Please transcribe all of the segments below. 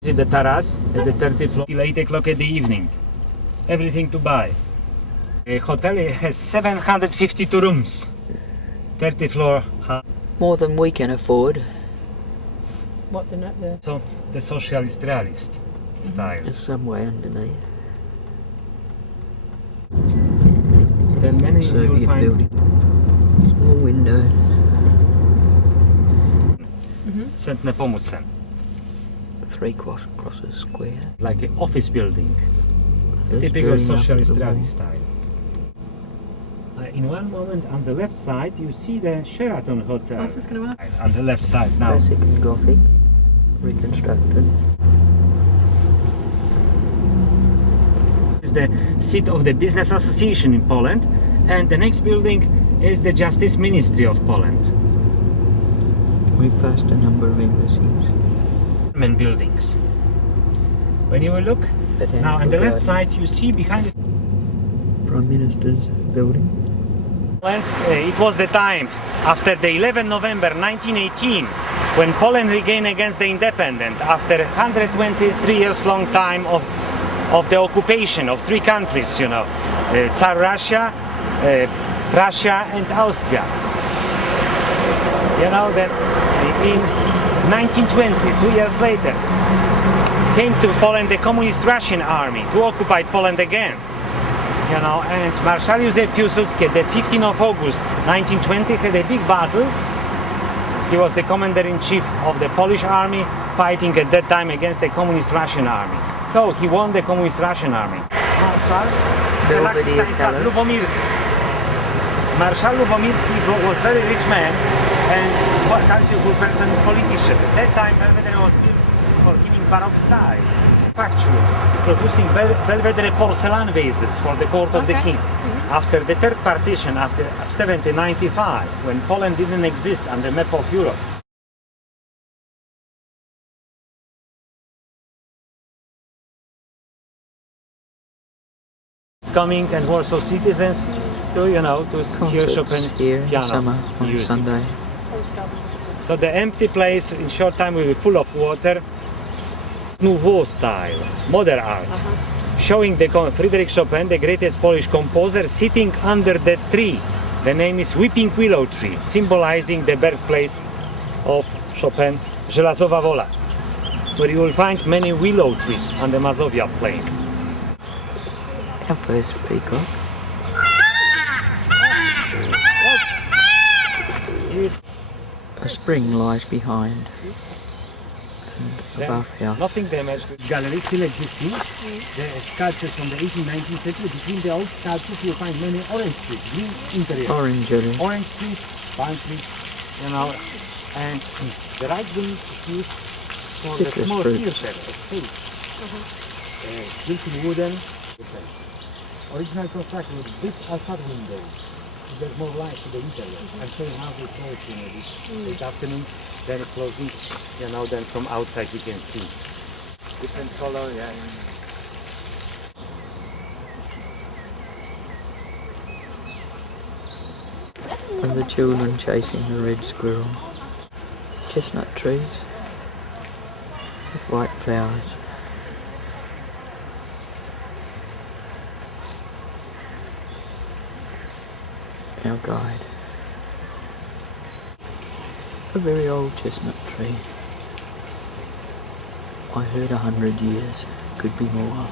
The terrace at the 30th floor till 8 o'clock in the evening. Everything to buy. The hotel has 752 rooms. 30th floor. More than we can afford. What the note there? So the socialist realist style. There's some way underneath. Then many you will Soviet find building. Small windows. Centne Pomocen. 3 crosses square. Like an office building. It's Typical building up socialist to the wall. realist style. In one moment on the left side you see the Sheraton Hotel. I was just going to ask. On the left side now. Classic and Gothic. Reconstructed. Is the seat of the business association in Poland, and the next building is the Justice Ministry of Poland. We passed a number of embassies. Main buildings. When you will look Botanical now on the left garden. side you see behind it. Prime Minister's building. It was the time after the 11 November 1918 when Poland regained against the independence after 123 years long time of the occupation of 3 countries, you know, Tsar Russia, Prussia and Austria. You know that in 1920, 2 years later, came to Poland the Communist Russian army to occupy Poland again. You know, and Marshal Józef Piłsudski, the 15th of August 1920, had a big battle. He was the commander-in-chief of the Polish army, fighting at that time against the Communist Russian army. So he won the Communist Russian army. Belvedere Palace. Lubomirski. Marshal Lubomirski was a very rich man and cultural person, politician. At that time, Belvedere was built for him in Baroque style. Factory producing Belvedere porcelain vases for the court of the king. After the third partition, after 1795, when Poland didn't exist on the map of Europe. Coming and Warsaw citizens to, you know, to hear Chopin Here in piano summer on music. Sunday. So the empty place in short time will be full of water. Nouveau style, modern art, showing the Frédéric Chopin, the greatest Polish composer, sitting under the tree. The name is Weeping Willow Tree, symbolizing the birthplace of Chopin, Żelazowa Wola, where you will find many willow trees on the Mazovia plain. Our first peacock. Here's A spring lies behind and above here. nothing damaged. The gallery still existing. The sculptures from the 18th, 19th century. Between the old sculptures you'll find many orange trees, green interior. Orangery. Orange trees, palm trees, you know, and the right wing is used for the Citrus small fruits. theater, a stage. Built in wooden. Original construction with big alpha windows. There's more light to the interior. I'm showing how they close, you know, this afternoon, then closing, you know, then from outside you can see. Different color, yeah. And the children chasing the red squirrel. Chestnut trees with white flowers. Our guide. A very old chestnut tree. I heard 100 years, could be more.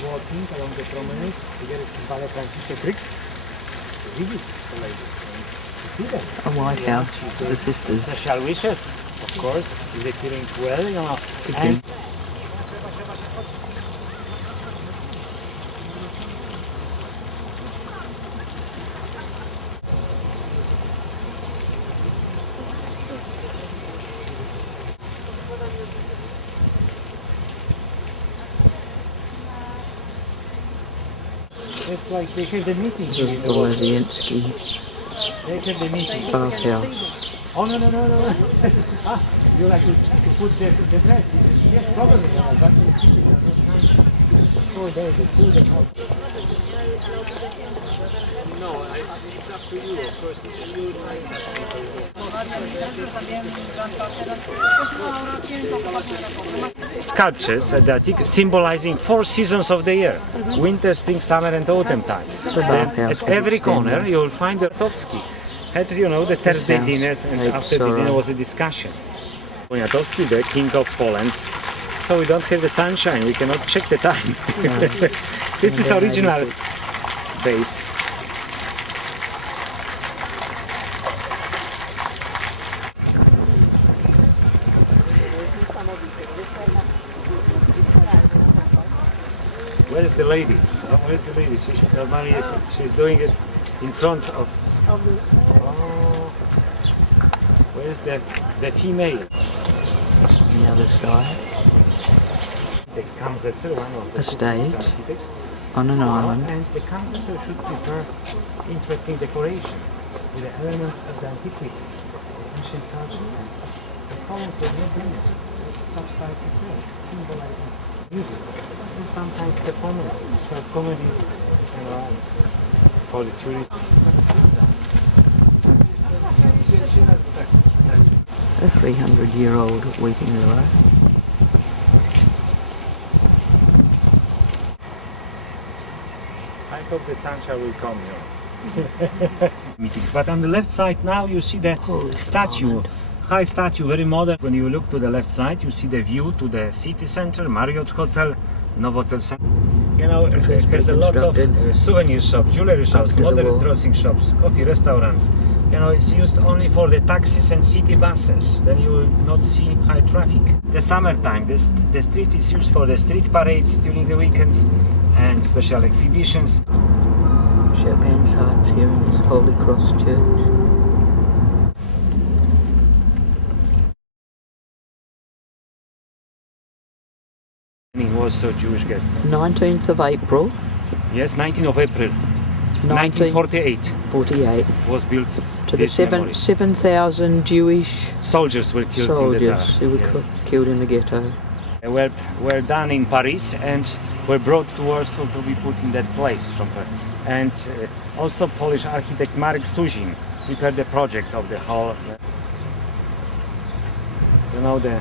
Walking along the promenade, together with Ballet Francisco Bricks. Visit the ladies. A white house for the sisters. Special wishes, of course, is appearing well, you know. Okay. And it's like they have the meeting. This is the Laziensky They have the meeting. bathhouse. Oh no no no no! Ah, you like to put the dress? Yes, probably. But it's 4 days, 2 days. No, it's up to you, of course. You will find such people. Sculptures at the attic symbolizing 4 seasons of the year: winter, spring, summer, and autumn time. Then at every corner you will find the Poniatowski. Had the Thursday dinners, and after the dinner was a discussion. Poniatowski, the king of Poland. So we don't have the sunshine, we cannot check the time. No. This is original base. Where is the lady? Where is the lady? She's doing it in front of. Oh, where is the female? The other side. A stage on an island. And the Kamsatzer should prefer interesting decoration with the elements of the antiquity, ancient culture. The columns were not damaged. Such type of thing, symbolizing music and sometimes performances, short comedies and for the tourists. A 300-year-old weeping willow. I hope the sunshine will come, meetings. But on the left side now you see the statue, high statue, very modern. When you look to the left side, you see the view to the city center, Marriott Hotel, Novotel Center. It has a lot of souvenir shops, jewelry shops, modern dressing shops, coffee restaurants. It's used only for the taxis and city buses. Then you will not see high traffic. The summertime, the street is used for the street parades during the weekends and special exhibitions. Chopin's hearts here in this Holy Cross Church. It was so Jewish ghetto. 19th of April. Yes, 19th of April. 1948 was built to the 7,000 Jewish soldiers were killed in the ghetto. Who were killed in the ghetto. They were done in Paris and were brought to Warsaw to be put in that place. And also Polish architect Marek Suzin prepared the project of the whole. The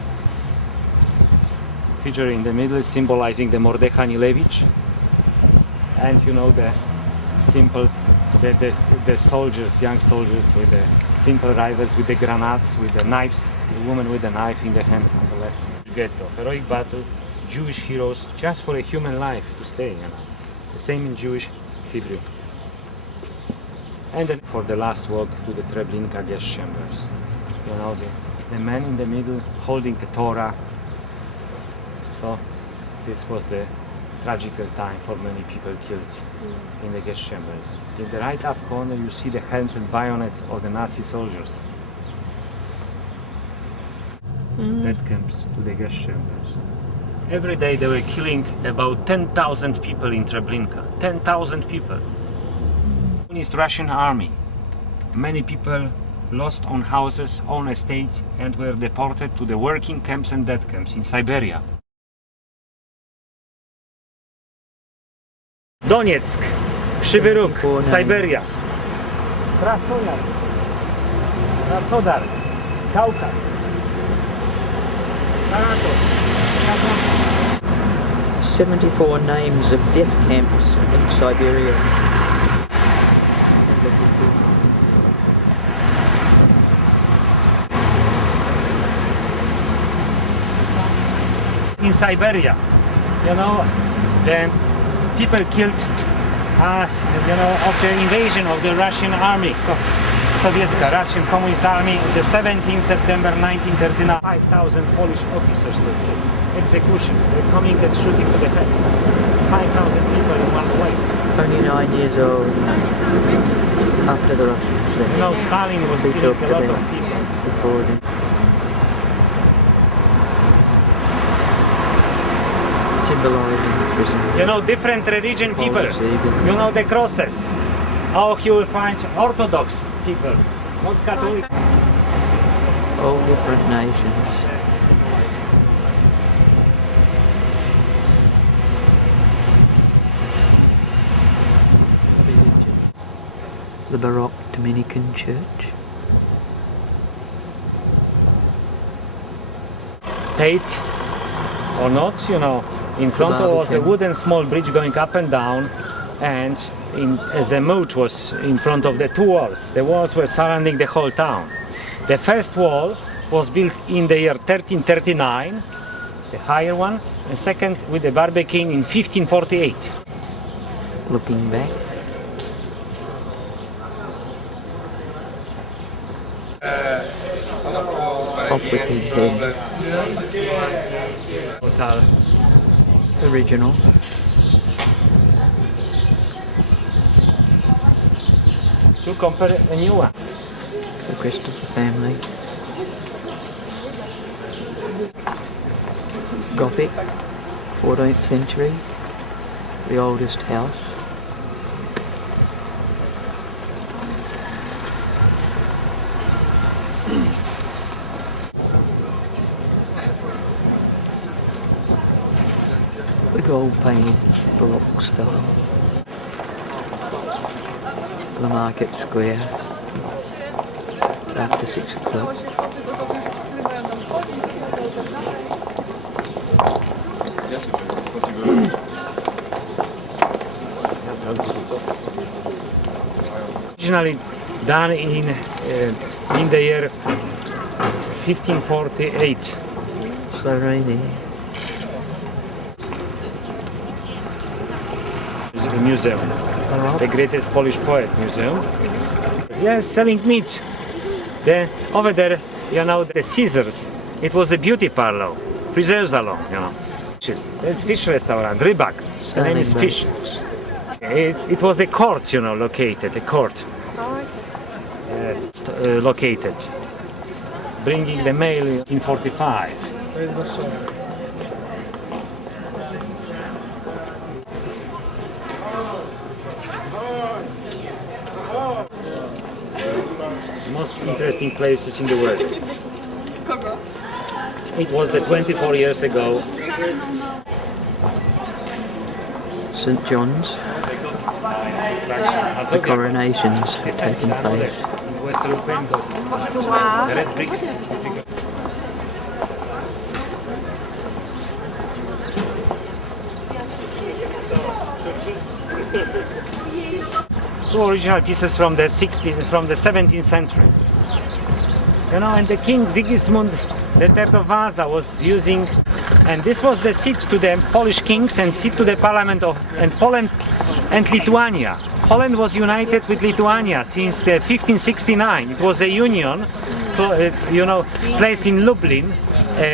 figure in the middle symbolizing the Mordechai Nilewicz, and the simple, the soldiers, young soldiers with the simple rifles, with the grenades, with the knives, the woman with the knife in the hand on the left. Ghetto, heroic battle, Jewish heroes, just for a human life to stay. The same in Jewish Hebrew. And then for the last walk to the Treblinka guest chambers. The man in the middle holding the Torah. So this was the tragical time for many people killed in the gas chambers. In the right up corner you see the hands and bayonets of the Nazi soldiers. Death camps to the gas chambers. Every day they were killing about 10,000 people in Treblinka. 10,000 people. Communist Russian army. Many people lost on houses, on estates, and were deported to the working camps and death camps in Siberia. Donetsk, Krzywy Róg, Siberia, Krasnodar, Kaukaz, Saratov, 74 names of death camps in Siberia. In Siberia, the people killed of the invasion of the Russian army, Sovietska, Russian Communist Army, the 17th September 1939. 5,000 Polish officers were killed. Execution, they're coming and shooting to the head. 5,000 people in one place. Only 9 years old after the Russians. Stalin was killing a lot of people. Before them. Symbolizing prison. Different religion people. The crosses. Oh, you will find Orthodox people, not Catholic. All different nations. the Baroque Dominican church. Paved or not, you know, in front of was a wooden small bridge going up and down, and the moat was in front of the two walls. The walls were surrounding the whole town. The first wall was built in the year 1339, the higher one, and second with the barbicane in 1548. Looking back, off with his head. Total. Original. To compare a new one. The Christopher family. Gothic, 14th century, the oldest house. The gold painted Baroque style. The Market Square. It's after 6 o'clock. Originally done in the year 1548. So rainy. Museum, the greatest Polish poet museum. Yes, selling meat. Over there, you know, the Caesars. It was a beauty parlor, friseur salon, you know. There's fish restaurant, Rybak. The name is Fish. It was a court, you know, located, a court. Yes, located. Bringing the mail in 45. Most interesting places in the world. It was the 24 years ago. St. John's. The coronations have taken place. Western Ukraine, the red bricks. Two original pieces from the 17th century. You know, and the King Sigismund III of Vasa was using, and this was the seat to the Polish kings and seat to the parliament of and Poland and Lithuania. Poland was united with Lithuania since 1569. It was a union, you know, placed in Lublin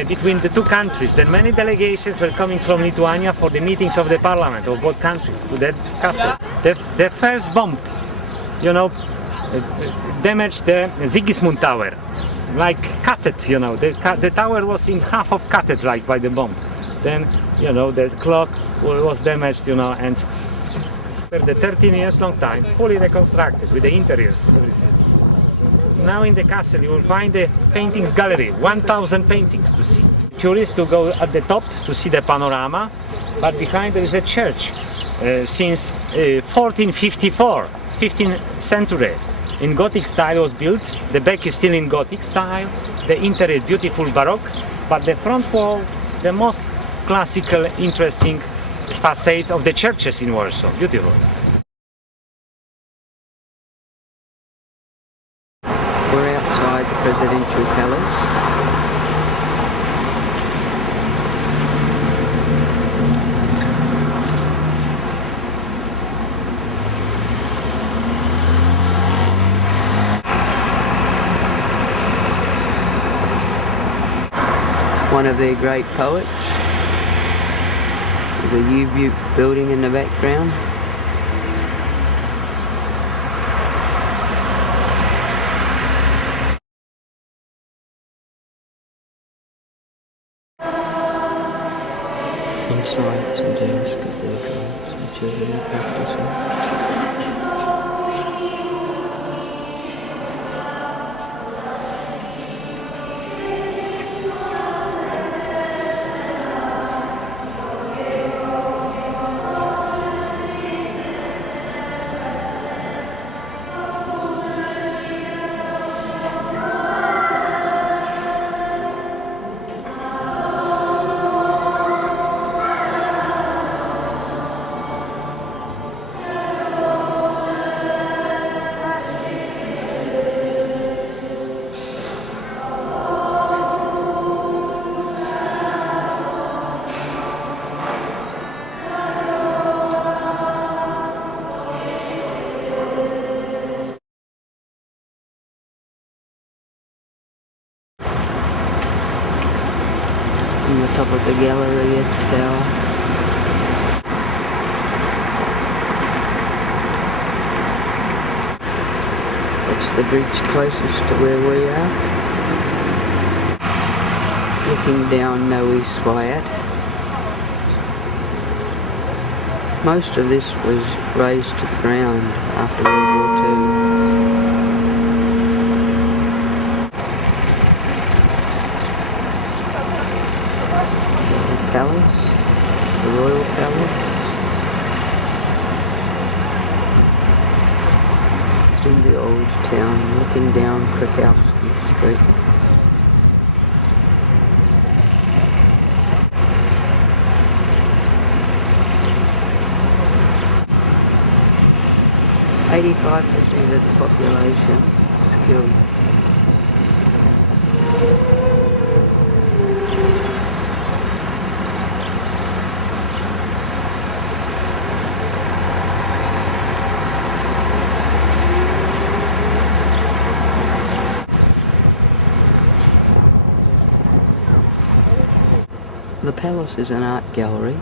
between the two countries. Then many delegations were coming from Lithuania for the meetings of the parliament of both countries to that castle. The first bomb, you know, damaged the Sigismund Tower, like cut it, you know. The tower was in half of cut it, like by the bomb. Then, you know, the clock was damaged, you know, and after the 13 years long time, fully reconstructed with the interiors, everything. Now in the castle you will find the paintings gallery, 1,000 paintings to see. Tourists to go at the top to see the panorama, but behind there is a church since 1454, 15th century. In Gothic style was built, the back is still in Gothic style, the interior beautiful Baroque, but the front wall, the most classical, interesting facade of the churches in Warsaw, beautiful. We're outside the presidential palace. One of their great poets, with a U-Butte building in the background. Inside St. James Cathedral, some children are practicing. On the top of the Galleria Tower. That's the bridge closest to where we are. Looking down Noe Flat. Most of this was razed to the ground after World War II. The palace, the royal palace. In the old town, looking down Krakowski Street. .85% of the population skilled. The palace is an art gallery,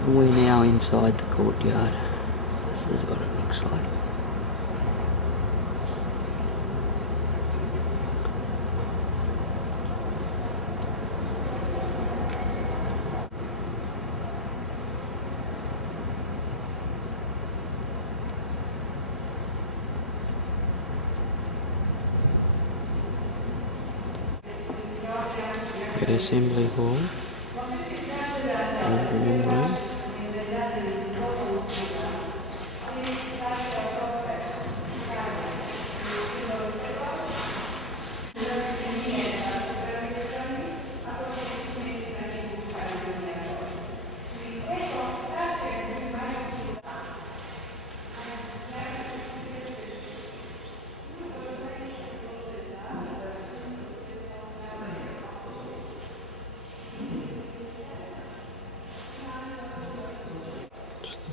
and we're now inside the courtyard. This is what it looks like. At Assembly Hall, Admin Room.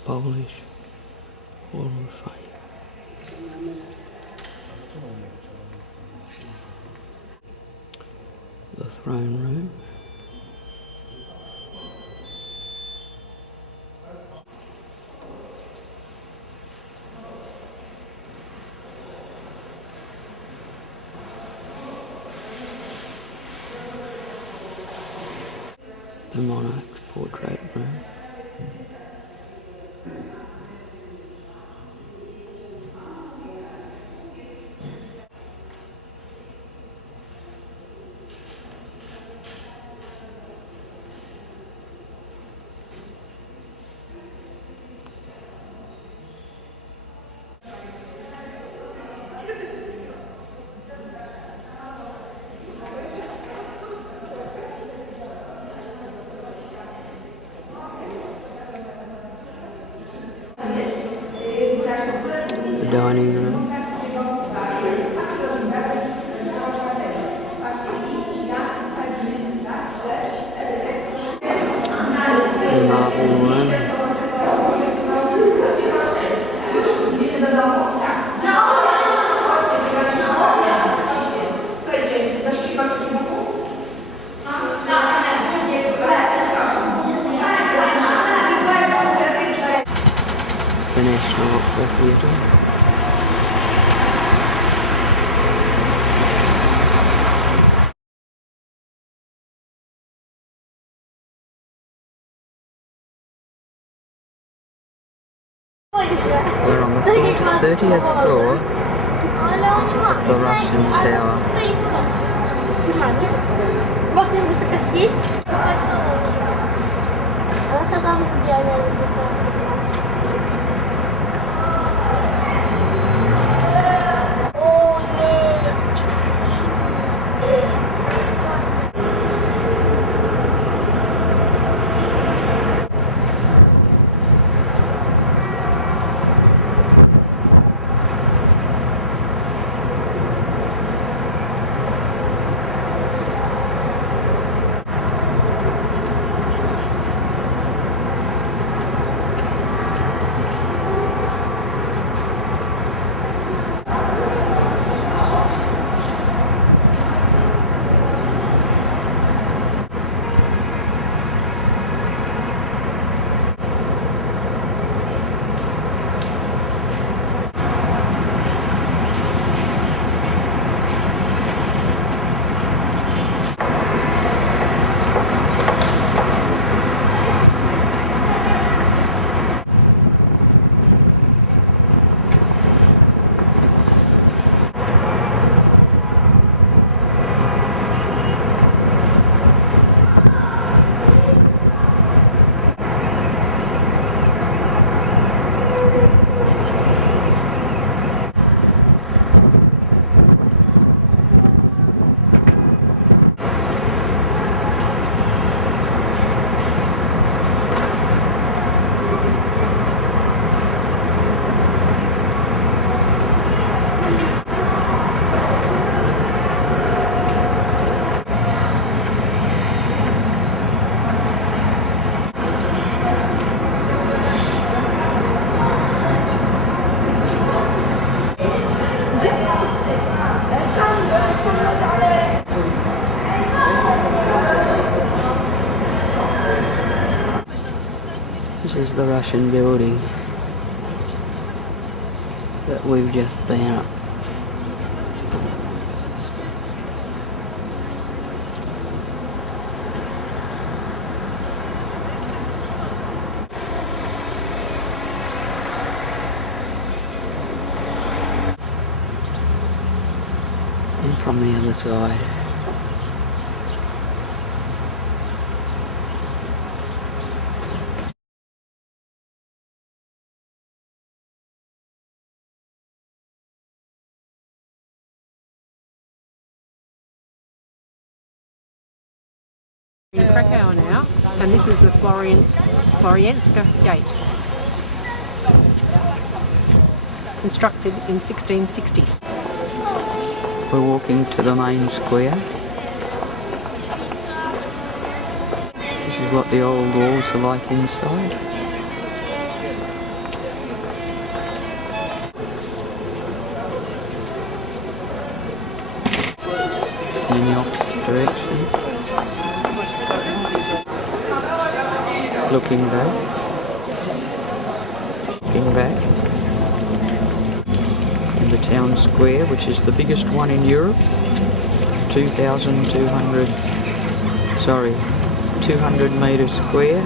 Polish Hall of Fame. The throne room. The monarch's portrait room. The dining room. The marble room. The National Opera Theatre. We're on the 30th floor of the Russian Tower. This is the Russian building that we've just been up. And from the other side. In Krakow now, and this is the Florianska Gate, constructed in 1660. We're walking to the main square. This is what the old walls are like inside. In the opposite direction. Looking back. Looking back. In the town square, which is the biggest one in Europe. 200 metres square.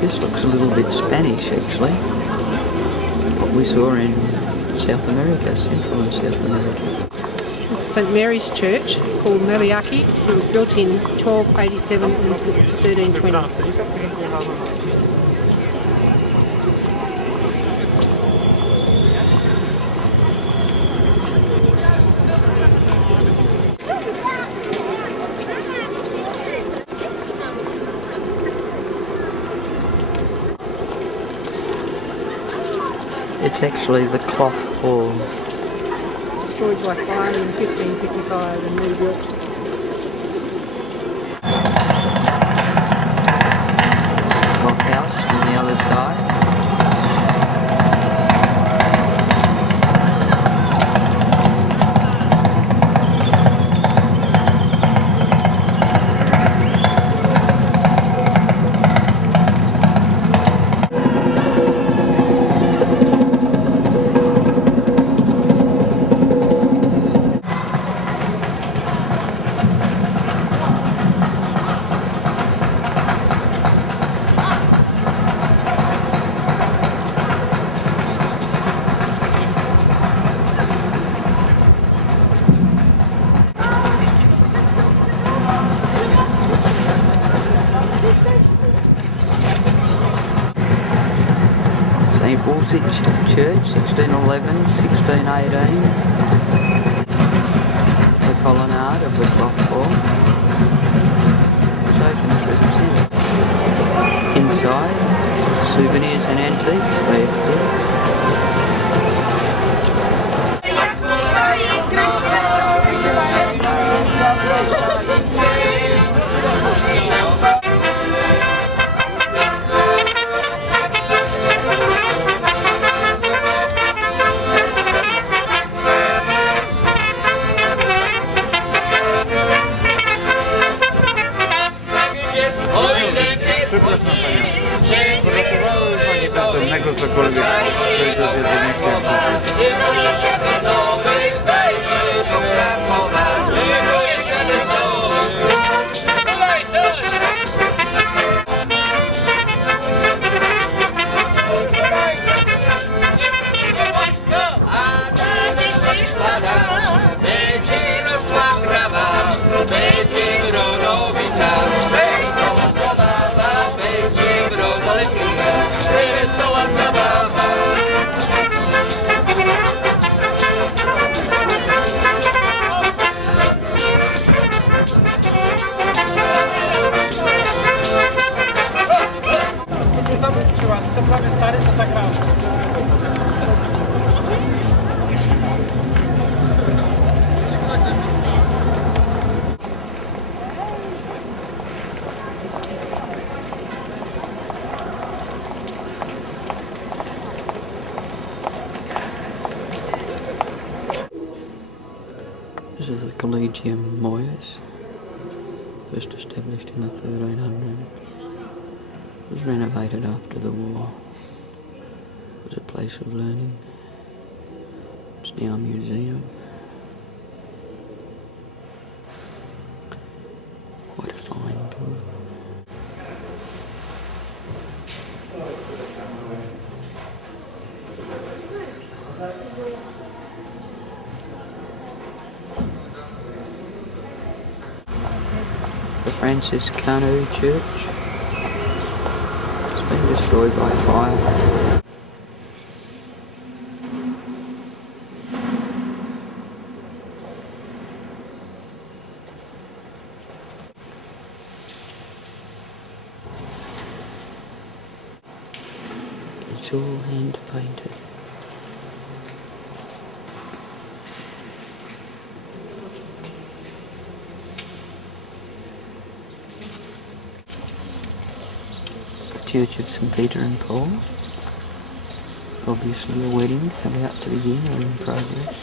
This looks a little bit Spanish actually. What we saw in South America, Central and South America. This is St Mary's Church, called Meliaki. It was built in 1287 and 1320. It's actually the cloth hall. Destroyed by fire in 1555 and rebuilt. Cloth house on the other side. St Paul's Church, 1611, 1618. The colonnade of the cloth hall. It's open through the centre. Inside, souvenirs and antiques, they appear. Pewnego cokolwiek, to jest to prawie stary, to tak raz. This is the Collegium Moyes, first established in the 1300s. It was renovated after the war. It was a place of learning. It's now a museum. Quite a fine building. The Franciscano Church. It's been destroyed by fire. It's all hand painted. Church of St. Peter and Paul. It's obviously a wedding about to begin or in progress.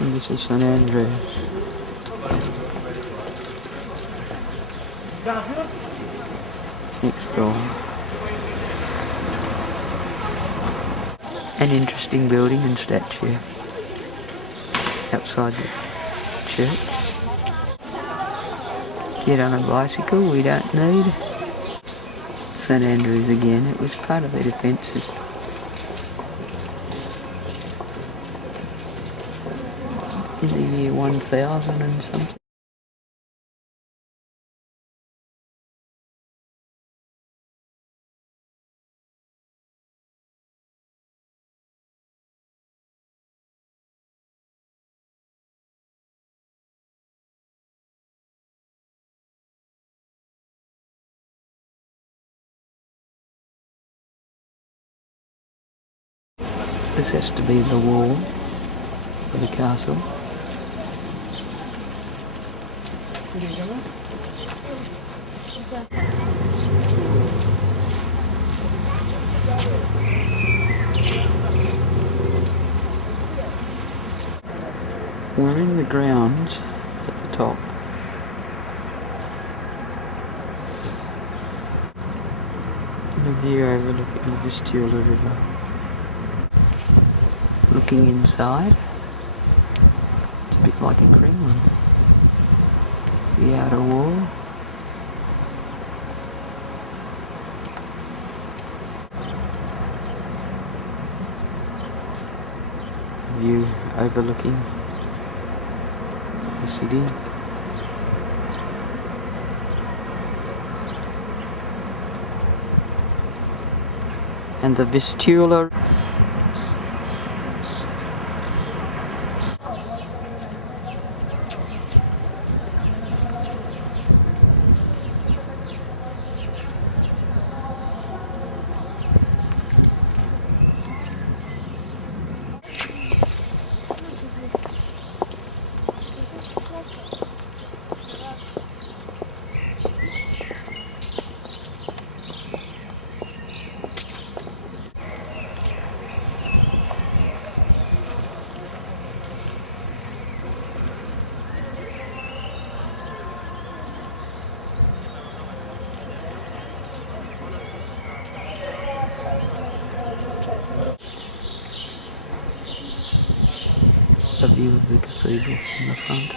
And this is St. Andrews. Next door. An interesting building and statue outside the church. Get on a bicycle, we don't need. St. Andrews again, it was part of their defence system. In the year 1000 and something. This has to be the wall of the castle. We're in the grounds at the top. And a view overlooking the Vistula River. Looking inside, it's a bit like a Kremlin. The outer wall. View overlooking the city. And the Vistula. A view of the cathedral from the front.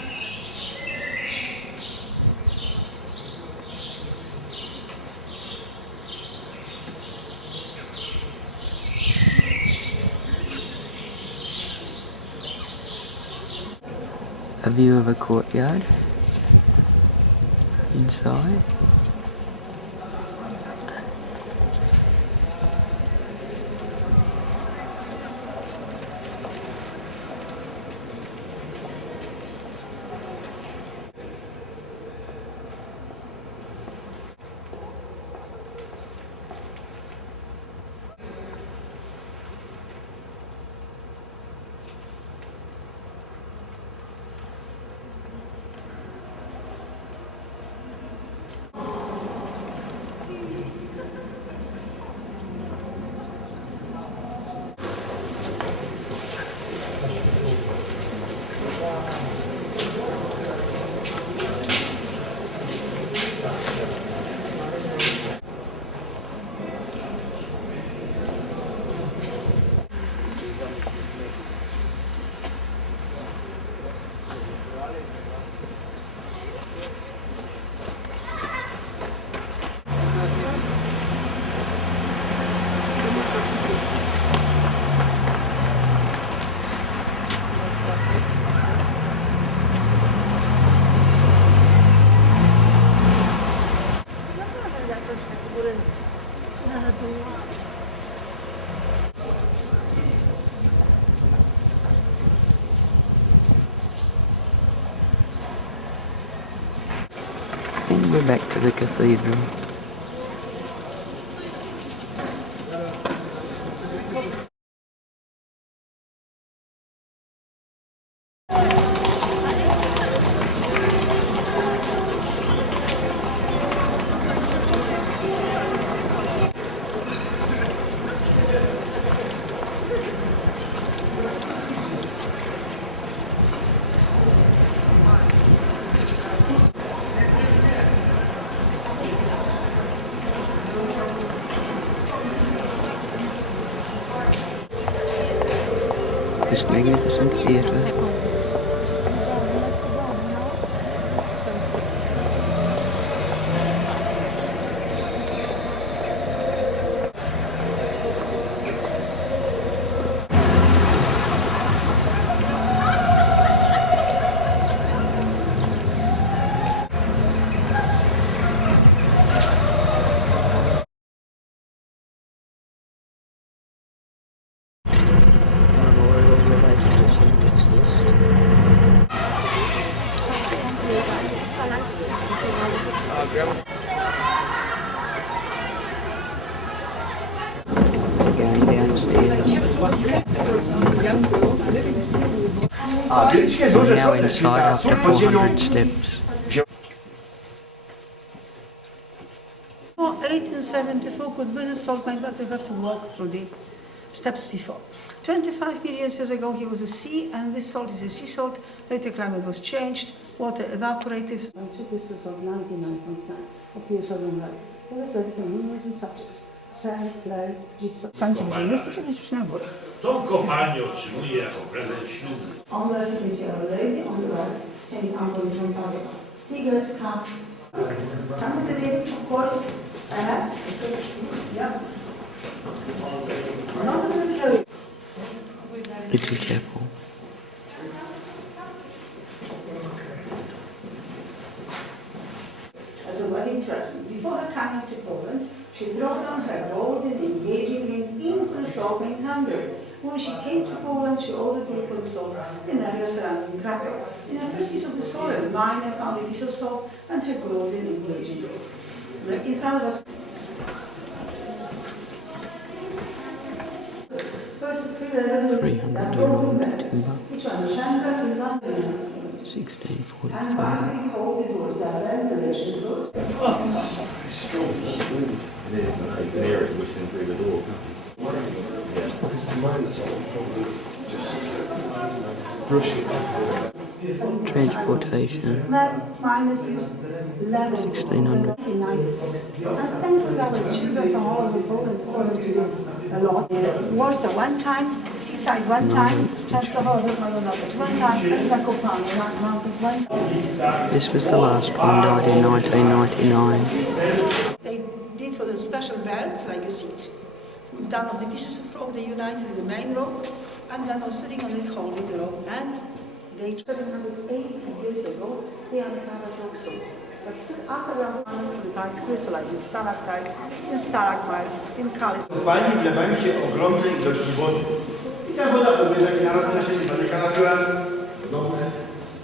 A view of a courtyard inside. And we're back to the cathedral. This magnificent theatre. Going downstairs. We're now inside after 400 steps. 1874 could be the salt mine, but you have to walk through the steps before. 25 million years ago he was a sea, and this salt is a sea salt. Later climate was changed, water evaporated. 2 pieces of 99.9 appears on the right. There is a different numerous subjects. Sand, clay, gypsum. Tą kopalnię otrzymuje jako prezent ślubny. On the left is Our Lady, on the right, Saint Anthony from Padua. Figures come. Come to the, of course. Yeah. Not going to show you. Little chapel. As a wedding present, before her coming to Poland, she brought on her golden engaging ring into the salt in Hungary. When she came to Poland, she ordered to for the salt in areas surrounding Krakow. In her first piece of the soil, minor found a piece of salt and her golden engaging ring. In front of us. First 3 letters 300 broken timber. bells. Each one, Schenberg is not 1645. and why we hold the doors are ventilation doors. It is, and you can hear it whistling through the door. Transportation. Mine is used 1600. 1996. And thank you our children from all over Poland ordered to do a lot. Warsaw one time, seaside one time, Częstochowa, one time, Zakopane mountains one time. This was the last one, died in 1999. They did for them special belts, like a seat, done of the pieces of rope they united with the main rope, and then was sitting on it holding the rope. And they 780 years ago, they uncovered rock salt. But still underground sometimes crystallized in stalactites, in stalagmites, in calicite. Kopalni wlewają się ogromne ilości wody. I ta woda powinna taki naraz nasienie, zwane kanaturan, podobne.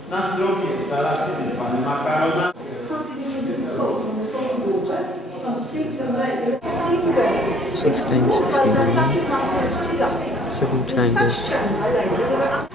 Nasz drog jest stalaktydy, zwane makarona. How did you get the salt from the salt water, from springs and lakes? Same way. 1669. Several chambers. Such chamber later, they were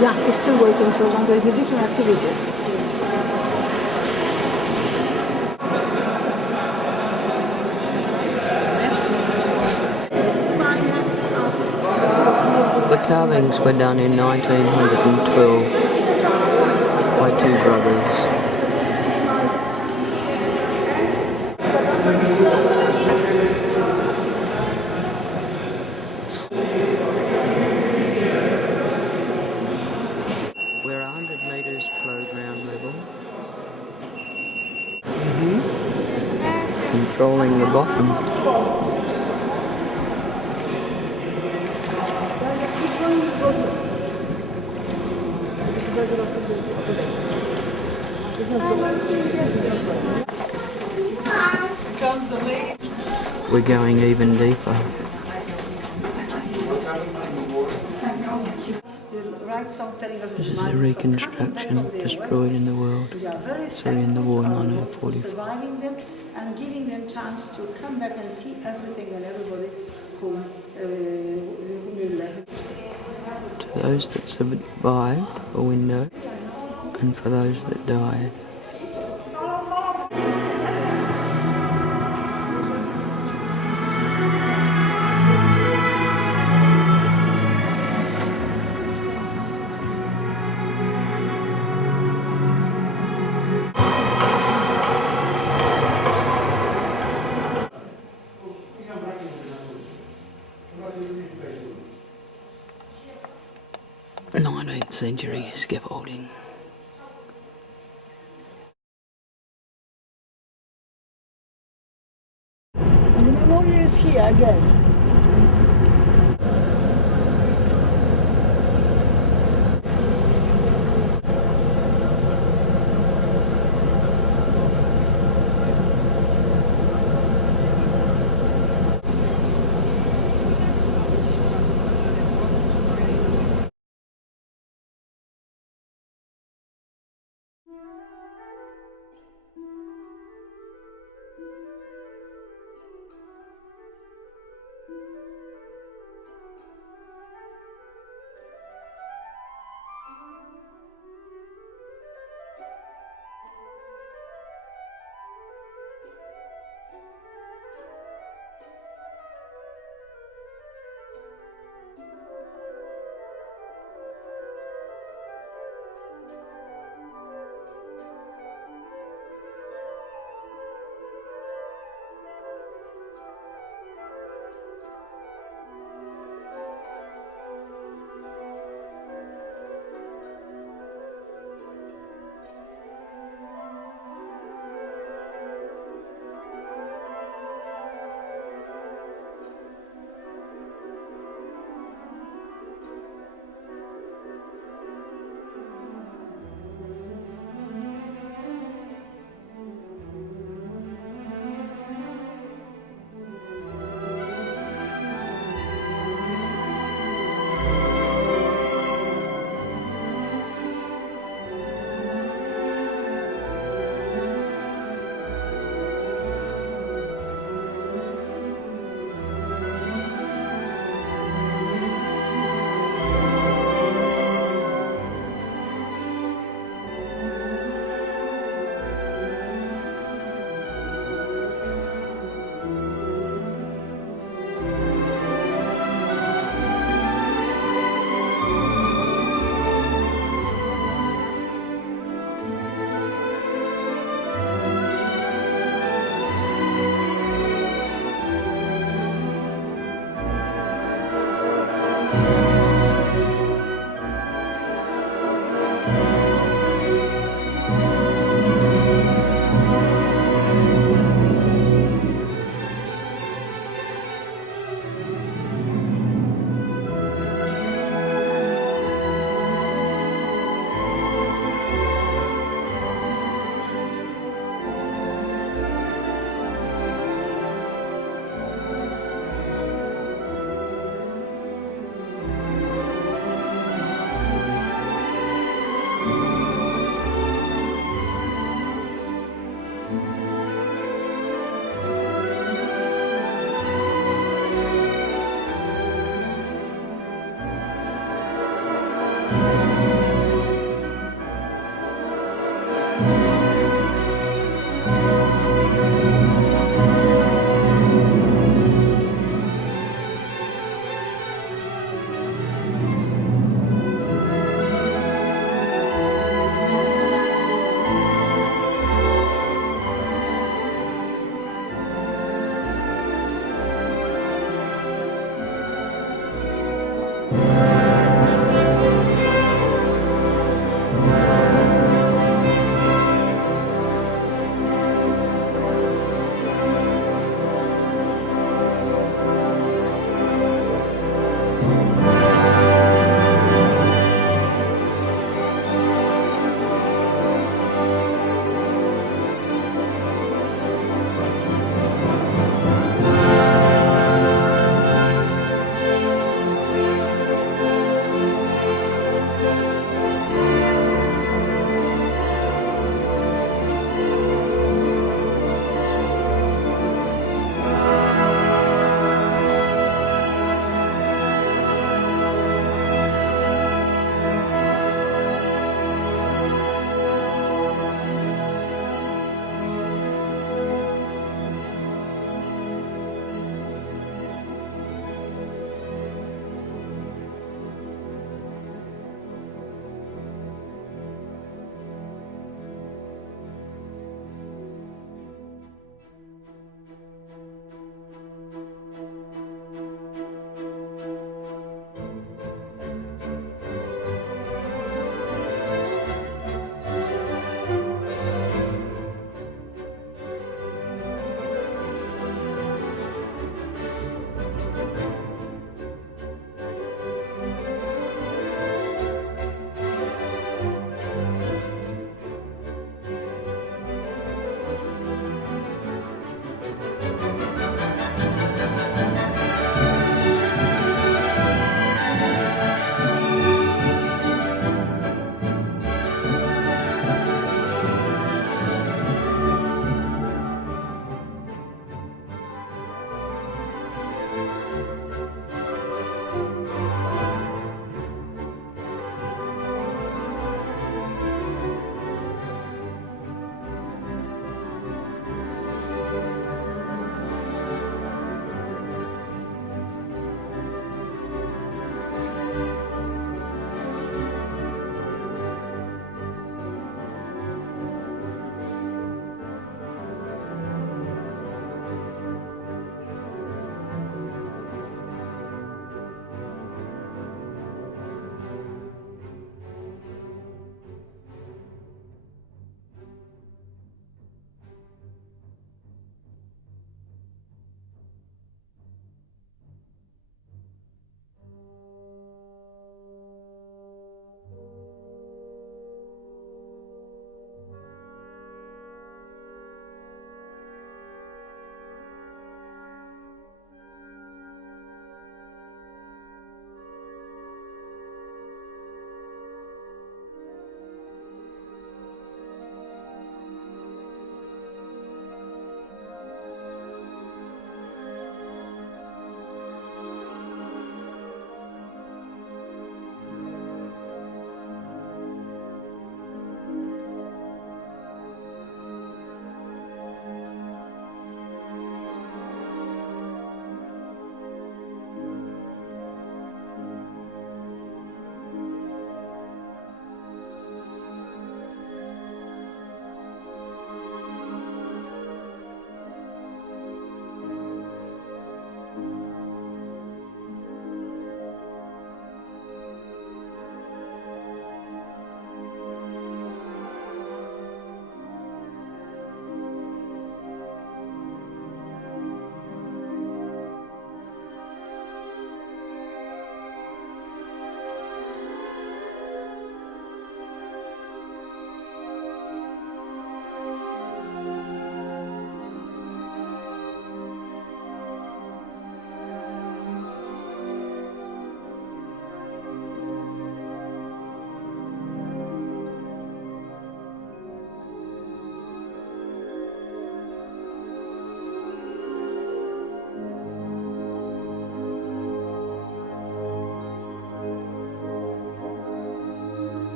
yeah, it's still working, so long there's a different activity. The carvings were done in 1912. two brothers. We're 100 metres below ground level. Controlling the bottom. We're going even deeper. This is a reconstruction destroyed in the world. Sorry, in the war, 1940. Surviving them and giving them chance to come back and see everything and everybody whom they left. To those that survived, a window, and for those that died. Nineteenth century scaffolding. And the memorial is here again.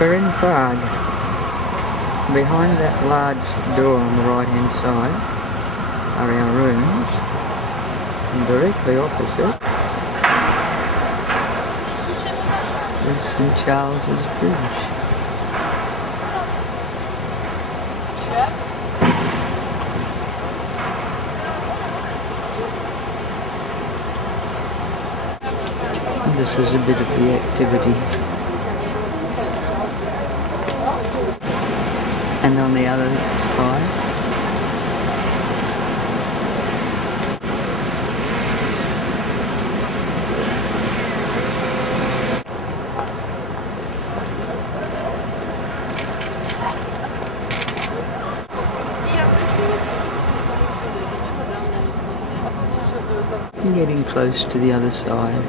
We're in Prague. Behind that large door on the right hand side are our rooms, and directly opposite is St Charles's Bridge. And this is a bit of the activity. And on the other side, I'm getting close to the other side.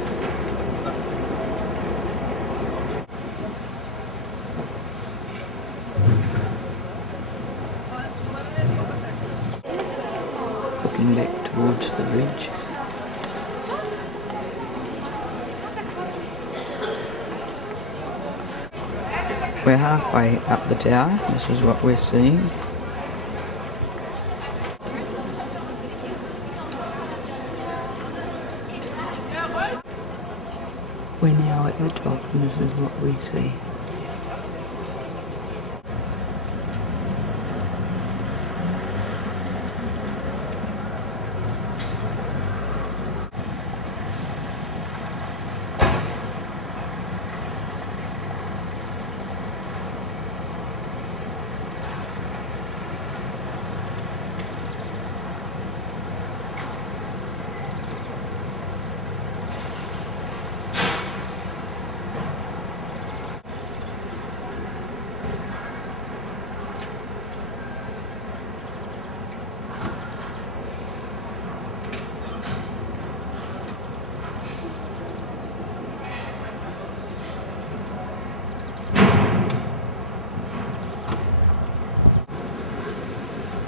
Looking back towards the bridge. We're halfway up the tower. This is what we're seeing. We're now at the top, and this is what we see.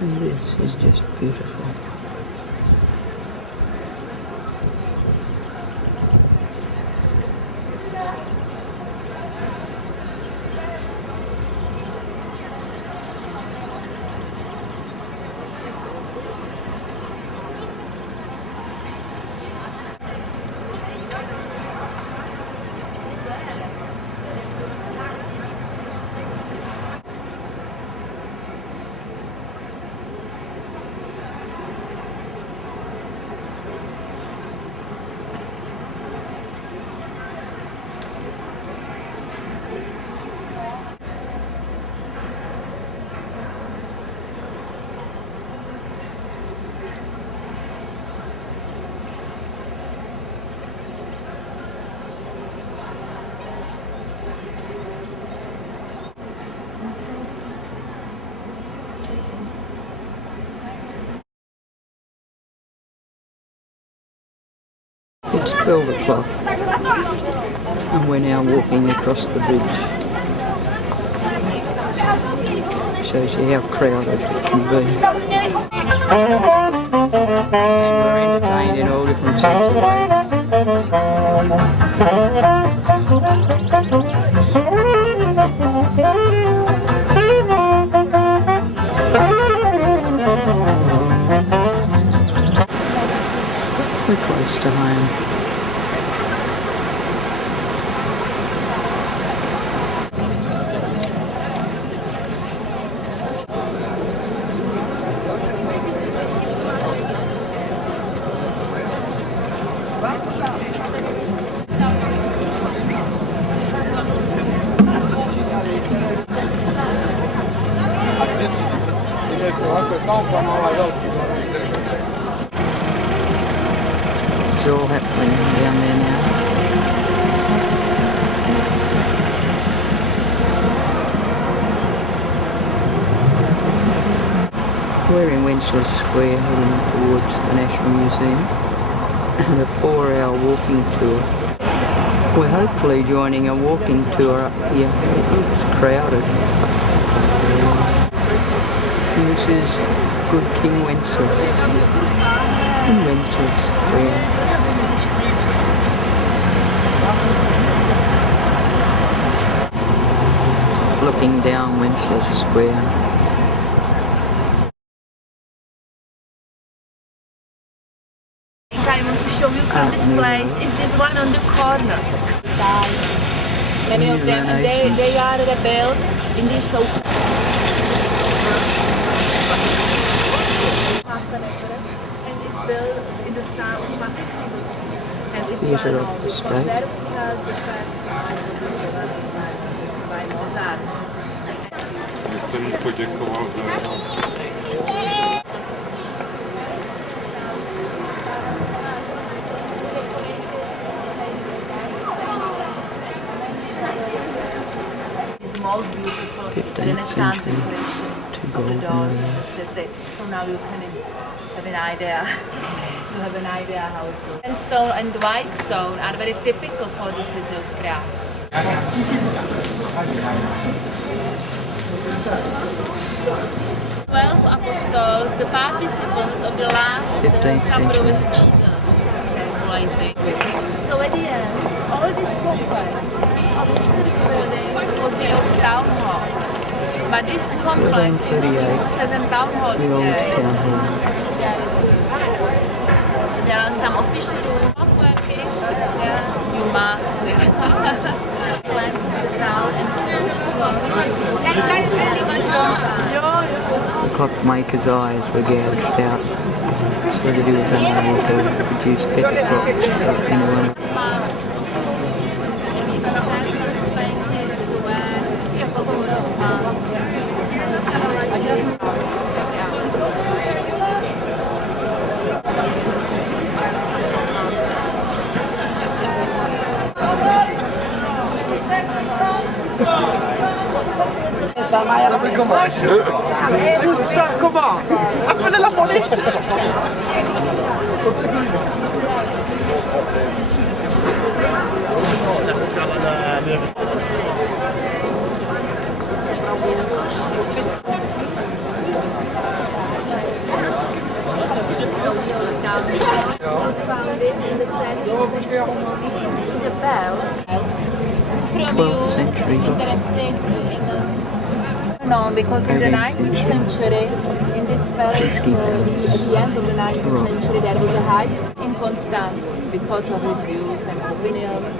And this is just beautiful. It's 12 o'clock and we're now walking across the bridge. Shows you how crowded it can be. And we're entertained in all different sorts of ways. We're close to home. It's all happening down there now. We're in Wenceslas Square heading towards the National Museum and a 4-hour walking tour. We're hopefully joining a walking tour up here. It looks crowded. And this is Good King Wenceslas in Wenceslas Square. looking down Wenceslas Square. I want to show you from this place is this one on the corner. Many of them, and they are built in this so. And it's built in the style of Classicism. And it's Theatre of the State. There we have the first by Mozart. Jsem mu poděkoval za It's the most beautiful Renaissance decoration of the doors of the city. So now you can have an idea. You have an idea how it goes. And stone and white stone are very typical for the city of Prague. 12 apostles, the participants of the last 15th Supper of century. Jesus example, I think. So at the end, all this complex of historic buildings was the old town hall. But this complex is not used as a town hall The old today. town hall. There are some official rooms. Not working. Yeah, you must. Plants, crowd, and The clockmaker's eyes were gouged out so that he was unable to produce better clocks for anyone. Ça, comment? Appelez la police! was founded in the center. See the bell from 12th century. interesting known because in the 19th century in this palace at the end of the 19th century there was a heist in Constance because of his views and opinions.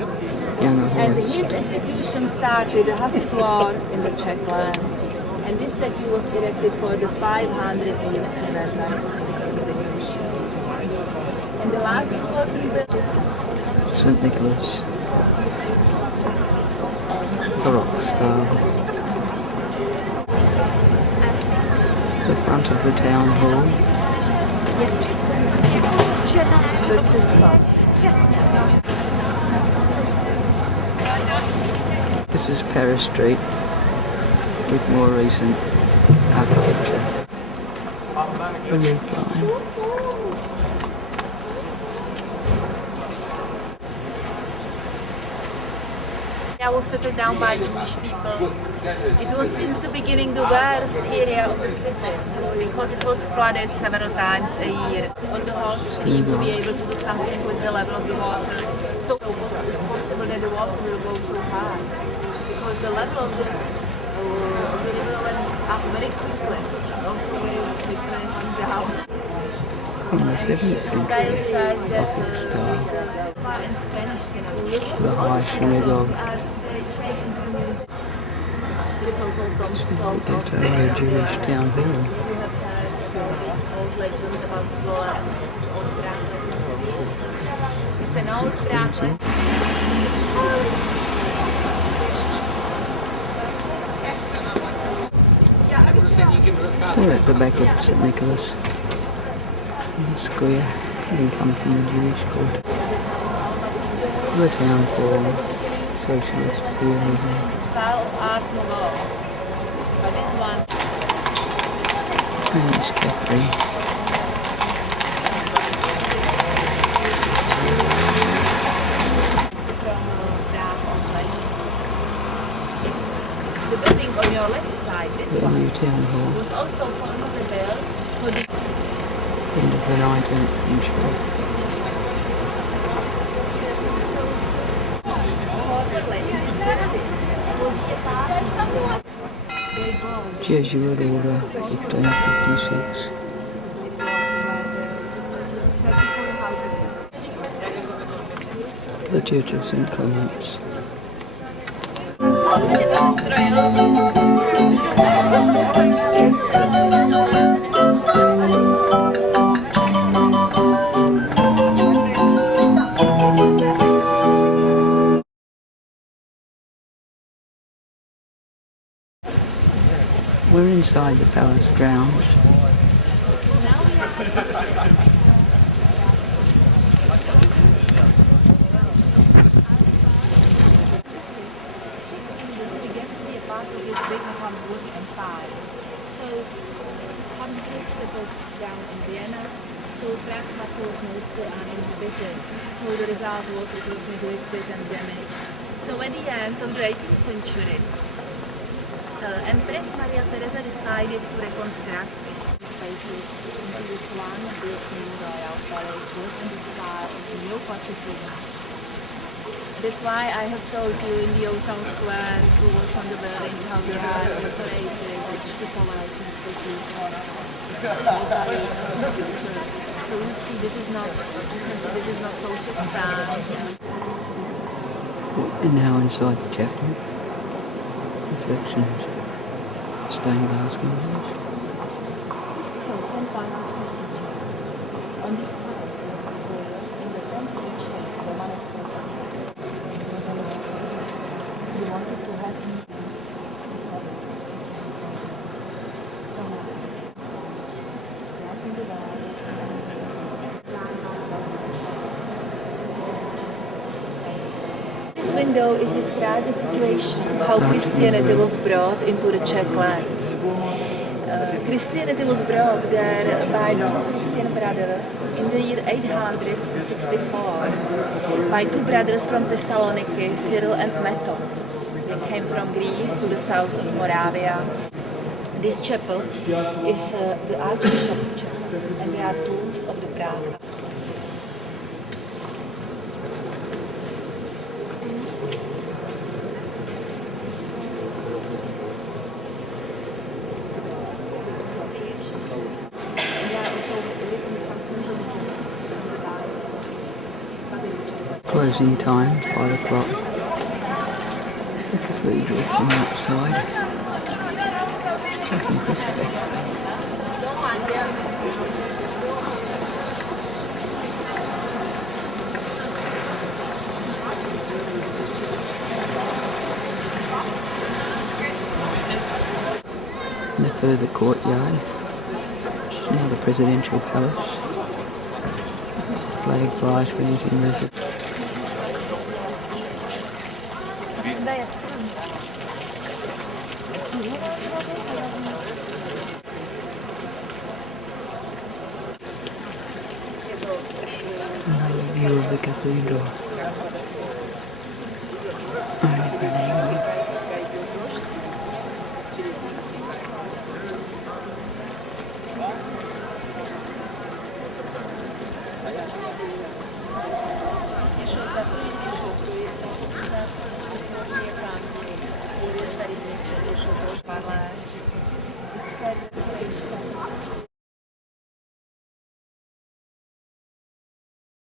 And his execution started the Hussit Wars in the Czech land. And this statue was erected for the 500 years anniversary of the execution. And the last important St. Nicholas, the rock star, the front of the town hall. This is Paris Street with more recent architecture. The roof line. I was settled down by Jewish people. It was since the beginning the worst area of the city because it was flooded several times a year. On the whole street to be able to do something with the level of the water. So it was possible that the water will go so high because the level of the river went up very quickly, also very quickly down. From the 7th century Gothic style, In Spanish, the High Synagogue, the ghetto Jewish town hall. Old legend about Gola and old Prague. It's an old Prague. We're at the back of St. Nicholas, in the square, having come from the Jewish quarter. The town hall, socialist realism. Style of Art Nouveau. But this one. French cafe. The building on your left side, this The one, new town hall, was also one of the bells for the end of the 19th century. corporate ladies. Jesuit order, 1556. The Church of St. Clements. We're inside the palace grounds. So Habsburg settled down in Vienna, so Prague was mostly uninhabited. So the result was it was neglected and damaged. So at the end of the 18th century, Empress Maria Theresa decided to reconstruct it. Into this one built new royal palace built in the style of neoclassicism. That's why I have told you in the old town square to watch on the buildings how they are decorated, which typology institute. So you see, this is not. You can see this is not so Czech style. And now inside the chapel, reflections, stained glass windows. So St. Paul's Cathedral. On this house was in the 10th century the monastery of Prague. You wanted to have This window is described the situation how Christianity was brought into the Czech lands. Christianity was brought there by two Christian brothers in the year 864 by two brothers from Thessaloniki, Cyril and Method. They came from Greece to the south of Moravia. This chapel is the Archbishop's chapel, and there are tombs of the Prague. Closing time, 5 o'clock. The cathedral from that side. Looking crispy. In the further courtyard, now the presidential palace. Flag flies for anything message. Another view of the cathedral. Only Prague. Pár let.